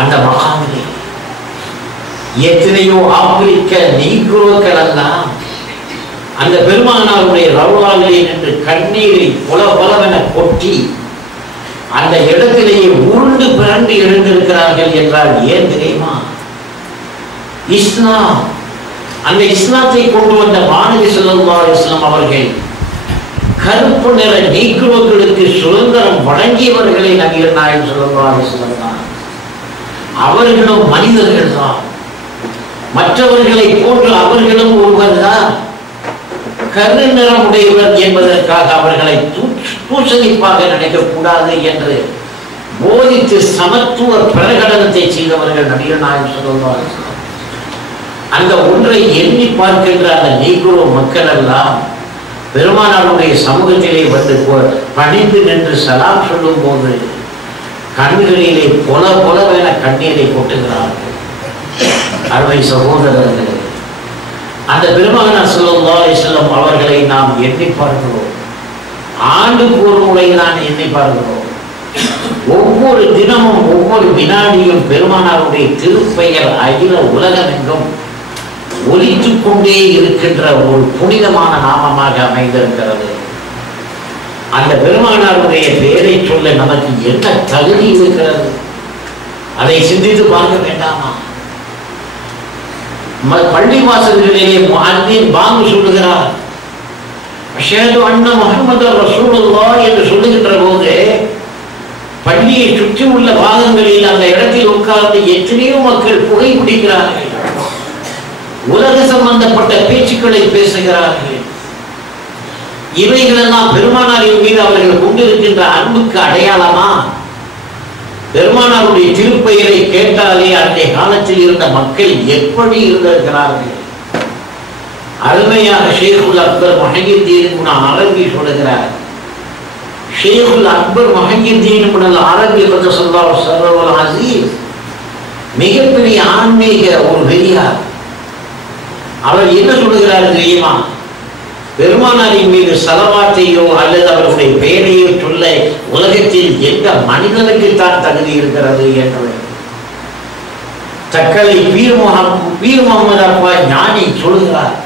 அந்த மகாமிலே எத்தனையோ ஆப்பிரிக்க நீக்ரோக்கள் எல்லாம் அந்த பெருமானாருடைய ரவுலாவிலே நின்று கண்ணீரை புலவென கொட்டி அந்த இடத்திலேயே உருண்டு பிறண்டு எழுந்திருக்கிறார்கள் என்றால் ஏன் தெரியுமா? இஸ்லாம், அந்த இஸ்லாத்தை கொண்டு வந்த மாணவி ஸல்லல்லாஹு அலைஹி வஸல்லம் அவர்கள் கருப்பு நிற நீக்ரோக்களுக்கு சுதந்திரம் வழங்கியவர்களை நபிகள் நாயகம் ஸல்லல்லாஹு அலைஹி வஸல்லம் தான். அவர்களும் மனிதர்கள் தான், மற்றவர்களை போன்று அவர்களும் ஒருவர் தான். கரு நிறமுடையவர் என்பதற்காக அவர்களை தூசணிப்பாக நினைக்கக்கூடாது என்று போதித்து சமத்துவ பிரகடனத்தை செய்தவர்கள் நபிகள் நாயகம் ஸல்லல்லாஹு அலைஹி வஸல்லம். அந்த ஒன்றை எண்ணி பார்க்கின்ற அந்த நீக்ரோ மக்கள் எல்லாம் பெருமானாருடைய சமூகத்திலே வந்து பணிந்து நின்று சலாம் சொல்லும் போது கண்களிலே பொலவென கண்ணீரை கொட்டுகிறார்கள். அருமை சகோதரர்களே, அந்த பெருமானார் ஸல்லல்லாஹு அலைஹி வஸல்லம் அவர்களை நாம் எண்ணி பார்க்கிறோம். ஆண்டுக்கு ஒரு முறை தான் எண்ணி பார்க்கிறோம். ஒவ்வொரு தினமும் ஒவ்வொரு வினாடியும் பெருமானாருடைய திருப்பெயர் அகில உலகமெங்கும் ஒலித்துக் கொண்டே இருக்கின்ற ஒரு புனிதமான நாமமாக அமைந்திருக்கிறது. அந்த பெருமானாருடைய பெயரை சொல்ல நமக்கு என்ன தகுதி இருக்கிறது? அதை சிந்தித்து பார்க்க வேண்டாமா? பள்ளிவாசல்களிலே முஅத்தின் பாங்கு சொல்லுகிறார், அஷ்ஹது அன்ன முஹம்மதர் ரசூலுல்லாஹ் என்று சொல்லுகின்ற போது பள்ளியை சுற்றி உள்ள பாகங்களில் அந்த இடத்தில் உட்கார்ந்து எத்தனையோ மக்கள் புகைப்பிடிக்கிறார்கள், உலக சம்பந்தப்பட்ட பேச்சுக்களை பேசுகிறார்கள். இவைகளெல்லாம் பெருமானாரின் மீது அவர்கள் கொண்டிருக்கின்ற அன்புக்கு அடையாளமா? பெருமானாருடைய திருப்பெயரை கேட்டாலே அன்றைய காலத்தில் இருந்த மக்கள் எப்படி இருந்திருக்கிறார்கள்? அருமையாக ஷேகுல் அக்பர் முஹய்யித்தீன் அரபி சொல்லுகிறார். ஷேகுல் அக்பர் முஹய்யித்தீன் அரபி ஸல்லல்லாஹு அலைஹி அஸீஸ் மிகப்பெரிய ஆன்மீக ஒரு பெரியார். அவர் என்ன சொல்லுகிறார் தெரியுமா? பெருமானாரின் மீது ஸலவாத்தையோ அல்லது அவருடைய பெயரையோ சொல்ல உலகத்தில் எந்த மனிதனுக்கு தான் தகுதி இருக்கிறது என்று தக்கலை பீர் முகமது அப்பா ஞானி சொல்லுகிறார்.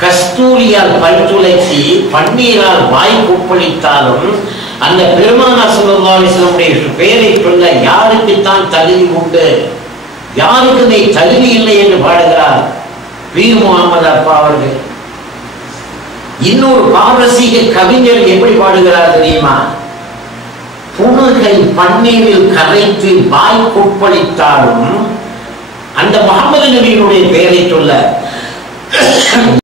கஸ்தூரியால் பல்துளைச்சி பன்னீரால் வாய் கொப்பளித்தாலும் அந்த பெருமானார் ஸல்லல்லாஹு அலைஹி வஸல்லம் பெயரை சொல்ல யாருக்குத்தான் தகுதி உண்டு, யாருக்குமே தகுதி இல்லை என்று பாடுகிறார் பீர் முகமது அப்பா அவர்கள். இன்னொரு பாரசீக கவிஞர் எப்படி பாடுகிறார் தெரியுமா? புணுகை பன்னீரில் கரைத்து வாய் கொப்பளித்தாலும் அந்த முஹம்மது நபியினுடைய பெயரை சொல்ல